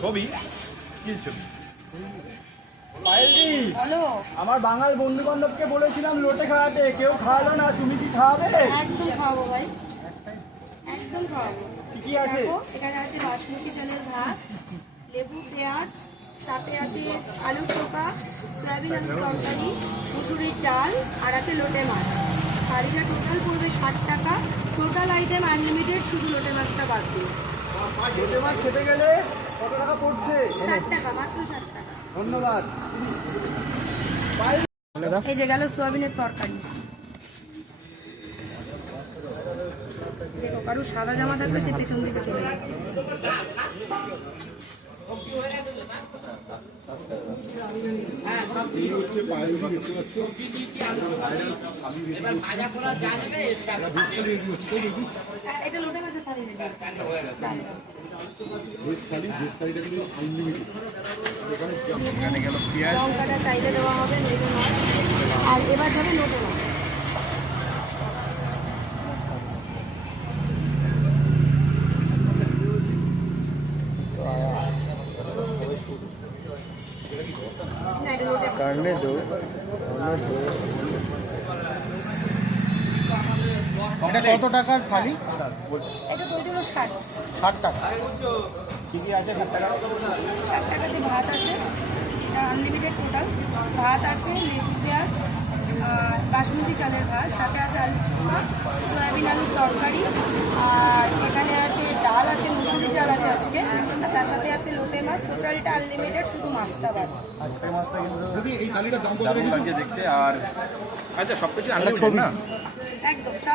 ছবি কি ছবি? আমার বাঙাল বন্ধু বান্ধবকে বলেছিলাম লোটে খাওয়াতে, কেউ খাওয়ালো না, তুমি কি খাওয়াবে? একদম খাওয়াবো ভাই, একদম খাওয়াবো। কি আছে? এখানে আছে বাসমতি চালের ভাত, লেবু, পেঁয়াজ, সাথে আছে আলু চোখা, সয়াবিন আলুর তরকারি, মুসুরির ডাল, আর আছে লোটে মাছ। থালিটা টোটাল পড়বে 60 টাকা। টোটাল আইটেম আনলিমিটেড, শুধু লোটে মাছটা বাদ দিয়ে। লোটে মাছ খেতে গেলে কত টাকা পড়ছে? 60 টাকা, মাত্র 60 টাকা। ধন্যবাদ। এই যে গেল সোয়াবিনের তরকারি। দেখো, কারো সাদা জামা থাকলে সে পেছন দিকে চলে যাবে। এটা লোটে মাছের থালি। লঙ্কাটা চাইলে দেওয়া হবে, লেবু মাছ, আর এবার যাবে লোটে মাছ। কত টাকার থালি? এটা তো 60। 60 টাকা। কি কি আছে? 60 টাকা। 60 টাকাতে ভাত আছে, আনলিমিটেড টোটাল। ভাত আছে, লেবু পেঁয়াজ, বাসমতি চালের ভাত, সাথে আছে আলু চোখা, সয়াবিন আলুর তরকারি, আর এখানে আছে ডাল আছে, মুসুরি ডাল আছে আজকে, আর তার সাথে আছে লোটে মাছ। টোটালটা আনলিমিটেড, শুধু মাছটা বাদ। আজকের মাছটা কিন্তু দারুণ লাগছে দেখতে। আর আচ্ছা, সবকিছু আনলিমিটেড না? একদম।